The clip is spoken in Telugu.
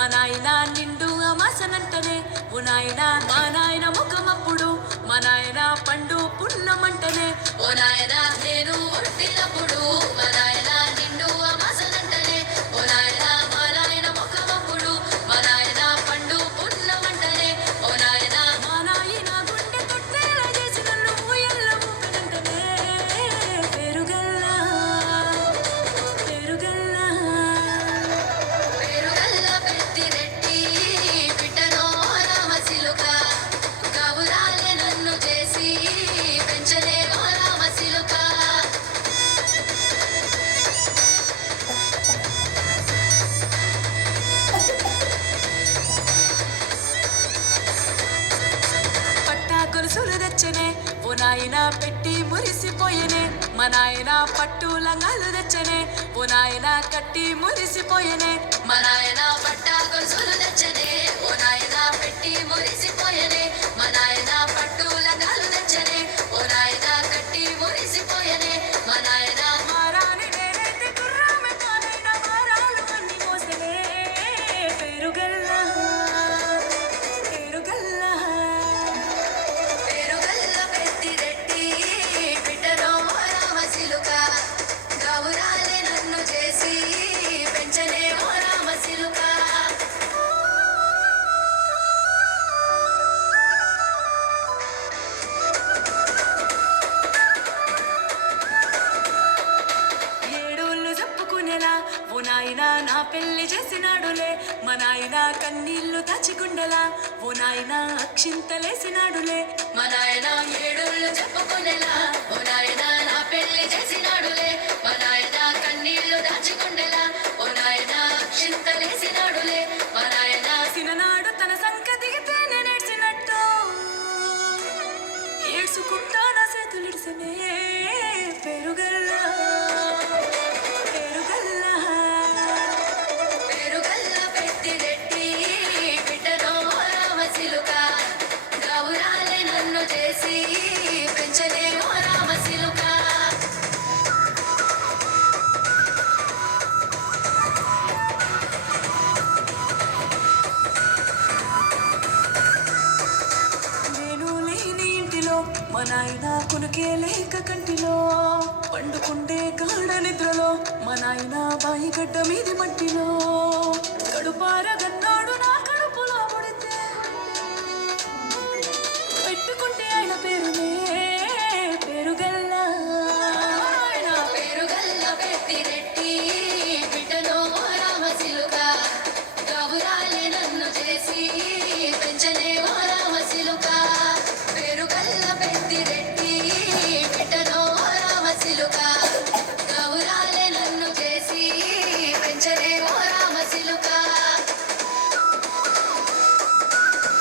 మా నాయన నిండు అమాసనంటనే ఓ నాయన మా నాయన ముఖమప్పుడు మా నాయన పండు పున్నమంటనే ఓ నాయన నేను ఒట్టినప్పుడు మా నాయన నిండు అమాసనంటనే ఓ నాయన మా నాయన ముఖమప్పుడు మా నాయన పండు పున్నమంటనే ఓ నాయన మా నాయన గుండె తొట్టేలా చేసి నన్ను ఊయల్ల ఊపినంటనే పెరుగల్లా పెరుగల్లా పెరుగల్ల పెద్దిరెడ్డి బిడ్డనో రామసిలుక కబురాలే నన్ను చేసి పెంచలే ఓ రామసిలుక పట్టా గొలుసులు తెచ్చనే ఓ నాయన పెట్టి మురిసిపోయనే మా నాయన పట్టు లంగాలు తెచ్చనే ఓ నాయన కట్టి మురిసిపోయనే మా నాయన పట్టా గొలుసులు తెచ్చనే ఓ నాయన పెట్టి మురిసిపోయనే మా నాయన పట్టు లంగాలు తెచ్చనే ఓ నాయన కట్టి మురిసిపోయనే మా నాయన మారాని నేనైతే గుర్రామె కానైన మారాలు అన్ని మోసనే పెరుగల్లా పెరుగల్లా పెరుగల్ల పెద్దిరెడ్డి బిడ్డనో రామసిలుక గౌరాలే నన్ను చేసి పెంచలే ఓ రామసిలుక ఏడోళ్ళు చెప్పుకునేలా ఓ నాయన నా పెళ్లి చేసినాడులే మా నాయన కన్నీళ్లు దాచికుండెలా ఓ నాయన అక్షింతలేసినాడులే మా నాయన ఏడోళ్ళు చెప్పుకునేలా ఓ నాయన నా పెళ్లి చేసినాడులే మా నాయన కన్నీళ్లు దాచికుండెలా ఓ నాయన అక్షింతలేసినాడులే మా నాయన సిననాడు తన సంక దిగితే నేనేడ్చినట్టు ఏడ్చుకుంటా నా చేతులిడిసనే పెరుగల్లా పెరుగల్లా పెరుగల్ల పెద్దిరెడ్డి బిడ్డనో రామసిలుక గౌరాలే నన్ను చేసి పెంచలే ఓ రామసిలుక నేను లేని ఇంటిలో మా నాయన కొనుకే లేక కంటిలో పండుకుండే గాఢ నిద్రలో మా నాయన బాయి గడ్డ మీది మట్టిలో కడుపారగన్న